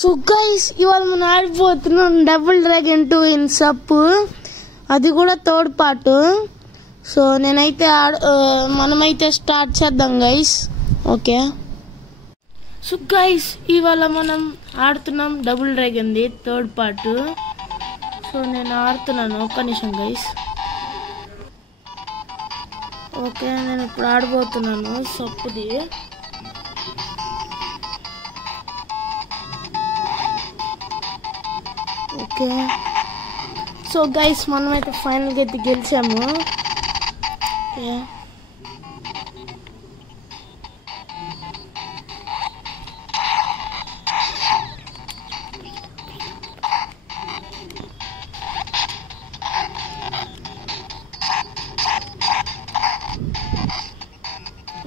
So guys ఇవాళ మనం ఆడిపోతున్నాం double dragon 2 in సప్, అది కూడా థర్డ్ పార్ట్. సో నేనైతే మనమైతే స్టార్ట్ చేద్దాం గైస్. ఓకే సో గైస్ ఇవాళ మనం ఆడుతున్నాం double dragon the third part. So నేను ఆడుతున్నాను, ఒక్క నిమిషం గైస్. ఓకే నేను ఇప్పుడు ఆడబోతున్నాను సప్పుది. ఓకే సో గైస్ మనమైతే ఫైనల్గా అయితే గెలిచాము.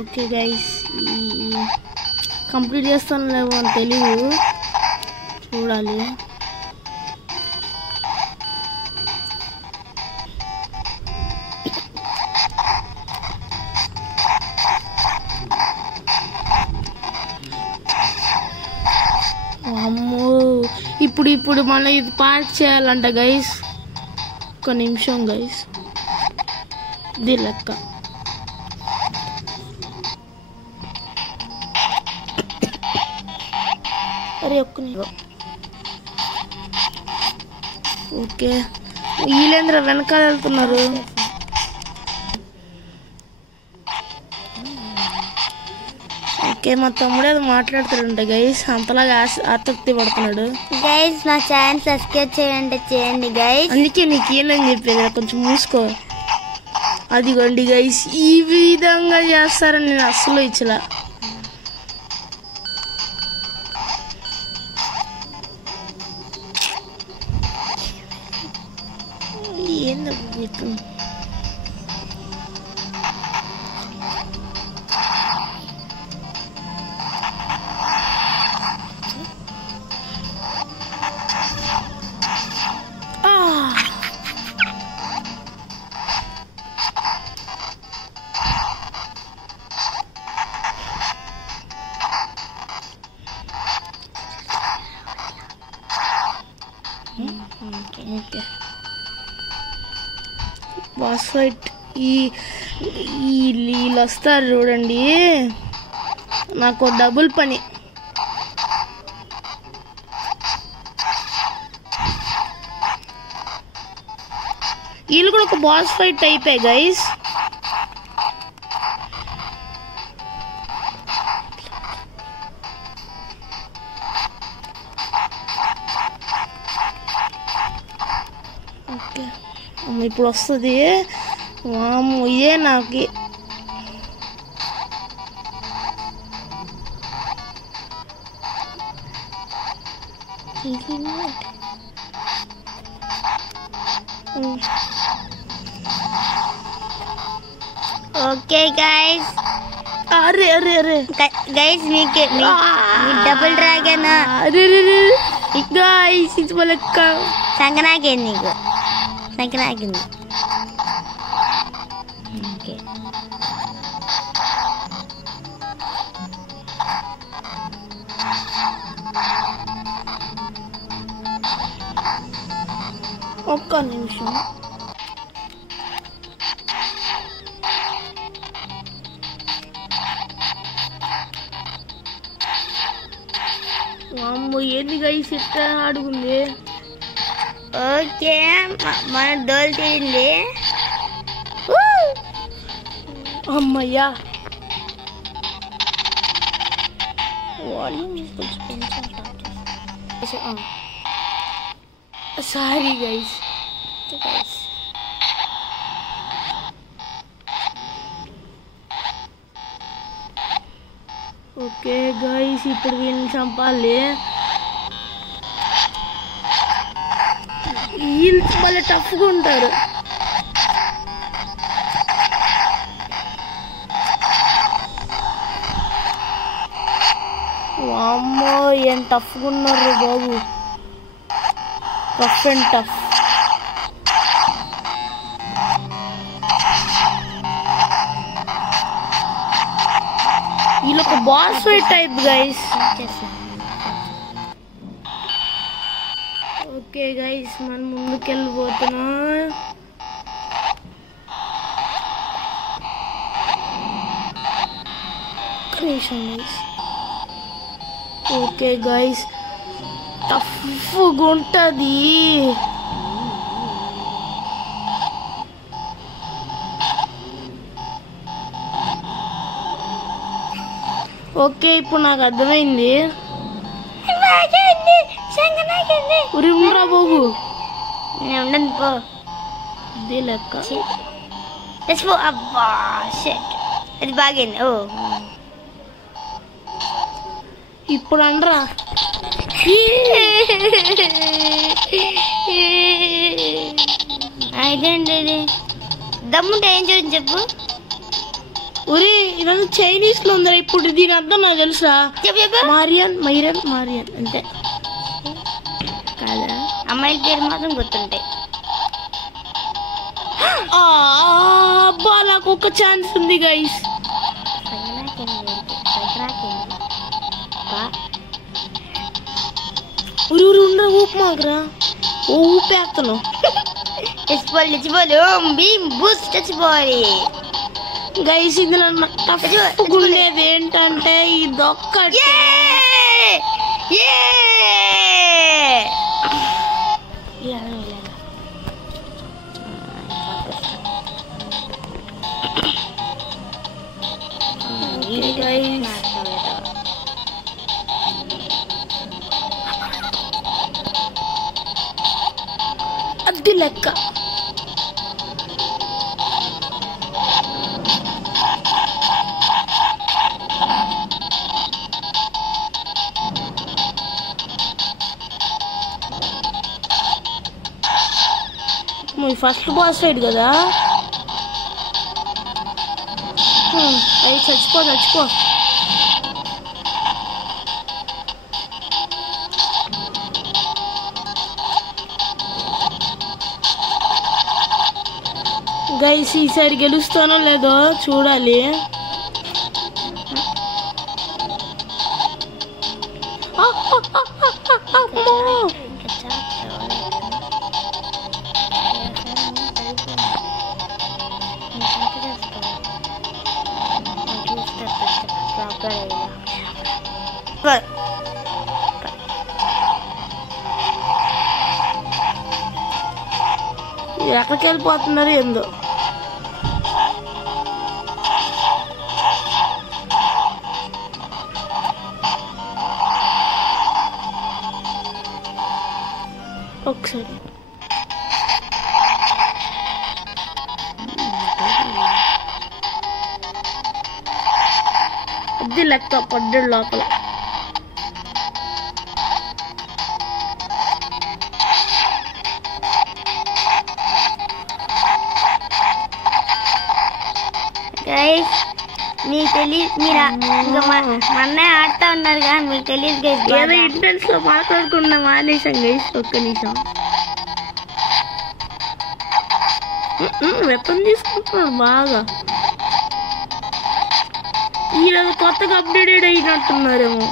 ఓకే గైస్ కంప్లీట్ చేస్తాను లేవో అని తెలియదు, చూడాలి. అమ్మో ఇప్పుడు మనం ఇది పార్క్ చేయాలంట గైస్. ఒక నిమిషం గైస్, ఇది లెక్క. అరే ఒక్క నిమిషం. ఓకే వీళ్ళేంద్ర వెనకాల వెళ్తున్నారు. ఓకే మా తమ్ముడు అది మాట్లాడుతాడంట గైస్, అంతలాగా ఆసక్తి పడుతున్నాడు. గైస్ నా ఛానల్ సబ్స్క్రైబ్ చేయండి గైస్. అందుకే నీకు ఏమని చెప్పేది, కొంచెం మూసుకో. అదిగోండి గైస్ ఈ విధంగా చేస్తారని నేను అస్సలు ఇచ్చలా. ఏందో ఓకే బాస్ ఫైట్. వీళ్ళు వస్తారు చూడండి, నాకు డబుల్ పని. వీళ్ళు కూడా ఒక బాస్ ఫైట్ అయిపోయాయి గైస్. ఓకే ఇప్పుడు వస్తుంది. వాము ఇదే నాకు ఓకే గైస్. అరే అరే అరే గైస్ మీకు డబుల్ డ్రాగన్ గైస్ ఇది వాళ్ళక్క సంకనాకింది, నీకు సంకనాకింది. ఓకే ఒక్క నిమిషం. అమ్మో ఏంది గైస్ ఇట్లా అడుగుంది. ఓకే మన డోల్ తీయండి. అమ్మయ్యా సారీ గైస్. ఓకే గైస్ ఇప్పుడు వీళ్ళని చంపాలి. వీళ్ళు మళ్ళీ టఫ్గా ఉంటారు. వామ్మో ఏం టఫ్గా ఉన్నారు బాబు, టఫ్ అండ్ టఫ్. వీళ్ళొక boss fight type guys. Okay guys మనం ముందుకెళ్ళిపోతున్నాం. ఓకే గైస్ టఫ్గా ఉంటుంది. ఓకే ఇప్పుడు నాకు అర్థమైంది. ఉరిమ్రా బాబు నేను ఉండను పో. ఇది లెక్క. తెచ్చిపో. అబ్బా షట్ అది బాగైంది. ఓ ఇప్పుడు అనరా ఇదేంటి ఇది దమ్ముంటే ఏం చూడండి చెప్పు. ఒరే ఇదంతా చైనీస్ లో ఉందిరా. ఇప్పుడు దీని అర్థం నాకు తెలుసా? చెప్పు చెప్పు. మారియన్ అంతే కాదా? అమ్మాయిల పేరు మాత్రం గుర్తుంటాయి. అబ్బా నాకు ఒక ఛాన్స్ ఉంది గైస్. ఊరు ఉండరా ఊపు మాకురా. ఊపేస్తాను. తెచ్చిపోవాలి తెచ్చిపోవాలి. భీమ్ బూస్ట్ తెచ్చిపోవాలి గైస్. ఇందులో ఉండేది ఏంటంటే ఇదొక్కటి. అది లెక్క. ఫస్ట్ బాస్ ఫైట్ కదా. అవి చచ్చిపో. గైస్ ఈసారి గెలుస్తానో లేదో చూడాలి. ఎక్కడికి వెళ్ళిపోతున్నారు ఏందో. ఒకసారి అది లెక్క పడ్డాడు లోపల. మీకు తెలియదు. మీరు ఇంకా మొన్నే ఆడుతూ ఉన్నారు కానీ మీకు తెలియదు గైస్. ఏదో ఇంటెన్స్ లో మాట్లాడుకున్నా మానేసాం గైస్. ఒక్క నిమిషం వెపన్ తీసుకుంటున్నాడు బాగా. ఈరోజు కొత్తగా అప్డేటెడ్ అయినట్టున్నారేమో.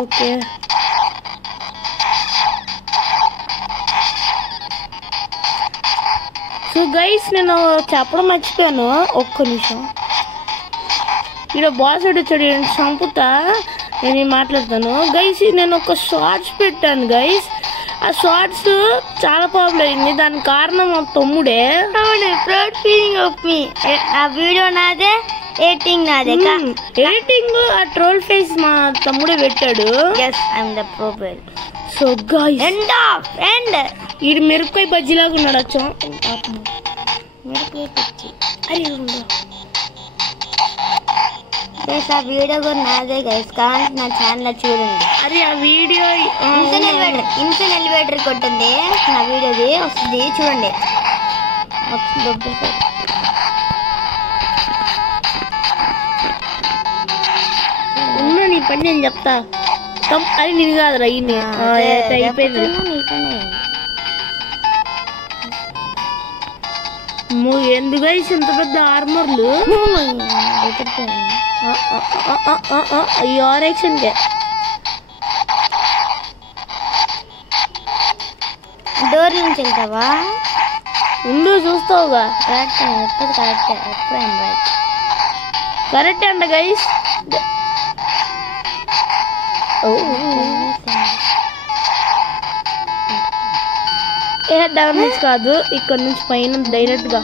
ఓకే సో గైస్ నేను చెప్పడం మర్చిపోయాను. ఒక్క నిమిషం. ఇక్కడ బాస్ వచ్చాడు చంపుతా. నేను మాట్లాడతాను గైస్. నేను ఒక షార్ట్స్ పెట్టాను గైస్. ఆ షార్ట్స్ చాలా పాపులర్ అయింది. దానికి కారణం మా తమ్ముడే. ఆ వీడియో నాదే, ఎడిటింగ్ నాదే. ఎడిటింగ్ ఆ ట్రోల్ ఫేస్ మా తమ్ముడే పెట్టాడు. సో గైస్ ఇది మిరపకాయ బజ్జీలాగా ఉన్నాడు. వచ్చా మిరపకాయ బజ్జీ. అరే ఆ వీడియో కూడా నాదే గైస్. కావాలంటే నా ఛానల్ చూడండి. అరే ఆ వీడియో ఇన్సన్ ఎలివేటర్ కొట్టింది నా వీడియోది వస్తుంది చూడండి. పని నేను చెప్తా. అది నేను కాదురా ఇన్ని అయిపోయింది. ఎందుకు ఇంత పెద్ద ఆర్మర్లు ఈ ఆర్ఎక్స్కే డోర్ నుంచి వెళ్తావా? ఉండు చూస్తావుగా. కరెక్ట్, ఎప్పుడు కరెక్ట్, ఎప్పుడైనా రైట్. కరెక్ట్ అంట గైస్. డామేజ్ కాదు, ఇక్కడ నుంచి పైన డైరెక్ట్ గా.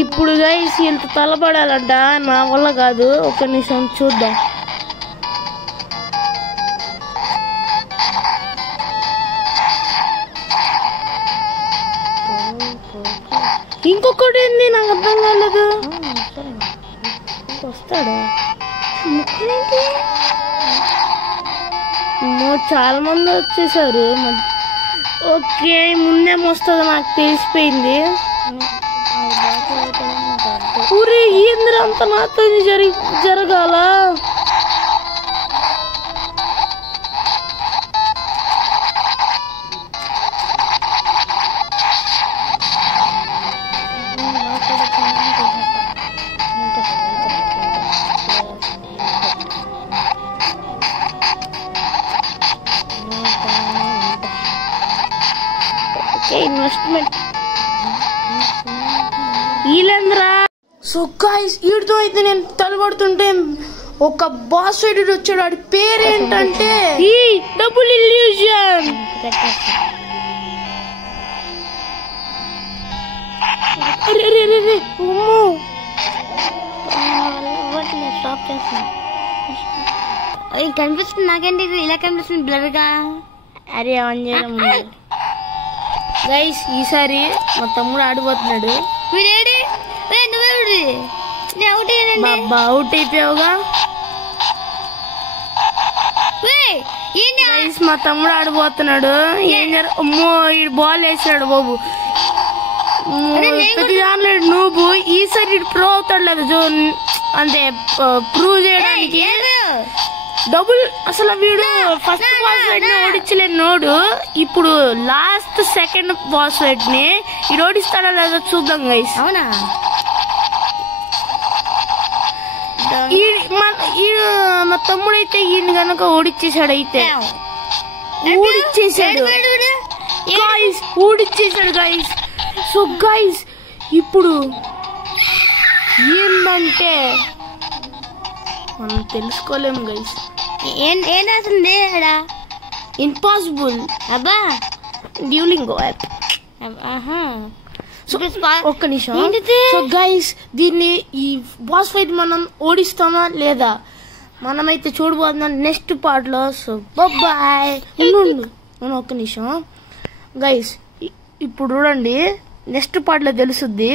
ఇప్పుడు గైస్ ఇంత తలపడాలంట, నా వల్ల కాదు. ఒక నిమిషం చూద్దాం. ఇంకొకటి ఏంది నాకు అర్థం కాలేదు. వస్తాడా? చాలా మంది వచ్చేసారు. ఓకే, ముందేమో వస్తుందో నాకు తెలిసిపోయింది. ఊరి ఏంద్ర అంత నాతో జరగాల. ఇన్వెస్ట్మెంట్ ఈలేంద్రా. సో గైస్, వీడితో అయితే నేను తలబడుతుంటే ఒక బాస్ ఫైటర్ వచ్చాడు. వాడి పేరేంటంటే ఈ డబుల్ ఇల్యూజన్. స్టాప్ చేస్తాను. కనిపిస్తుంది నాకేంటి ఇలా కనిపిస్తుంది బ్లర్ గా. అరే ఆన్ చేయడం గైస్. ఈసారి మా తమ్ముడు ఆడిపోతున్నాడు. Out అయిపోయావుగా guys. మా తమ్ముడు ఆడిపోతున్నాడు. ఏం అమ్మో, ఈ బాల్ వేసాడు బాబు. నువ్వు ఈసారి ప్రో అవుతాడు లేదు అంటే ప్రూవ్ చేయడానికి. డబుల్ అసలు వీడు ఫస్ట్ బాస్ ఫైట్ ని ఓడించలేని నోడు ఇప్పుడు లాస్ట్ సెకండ్ బాస్ ఫైట్ ని ఈ ఓడిస్తాడా లేదో చూద్దాం గైస్. అవునా? మా తమ్ముడైతే ఈయన కనుక ఓడిచ్చేసాడు. అయితే ఊడిచ్చేసాడు గైస్. సో గైస్, ఇప్పుడు ఏంటంటే మనం తెలుసుకోలేము గైస్. ఏం రాసింది? ఇంపాసిబుల్. అబ్బా, డ్యూలింగో యాప్. ఒక్క నిమిషం. సో గైస్, దీన్ని ఈ బాస్ ఫైట్ మనం ఓడిస్తామా లేదా మనమైతే చూడబోతున్నాం నెక్స్ట్ పార్ట్ లో. So bye. ఒక్క నిమిషం గైస్, ఇప్పుడు చూడండి నెక్స్ట్ పార్ట్ లో తెలుసుద్ది.